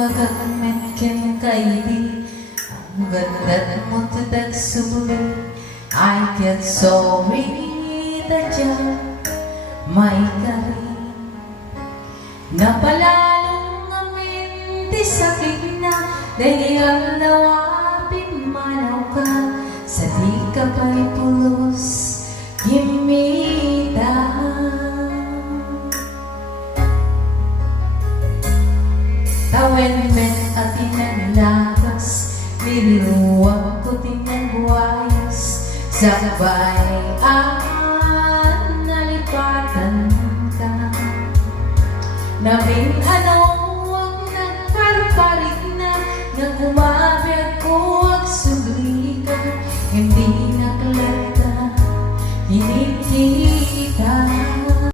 Magagamit kin kaili ang ganda't mo tudag subuli. I get sorry dadya may kari napalalong amin ti sakit na dahil ang nawapin manaw ka sa di ka pa'y pulos gimita. Tawen men at inanlagas nililuwag ko tinagwayas sabay nalipatan ka nabing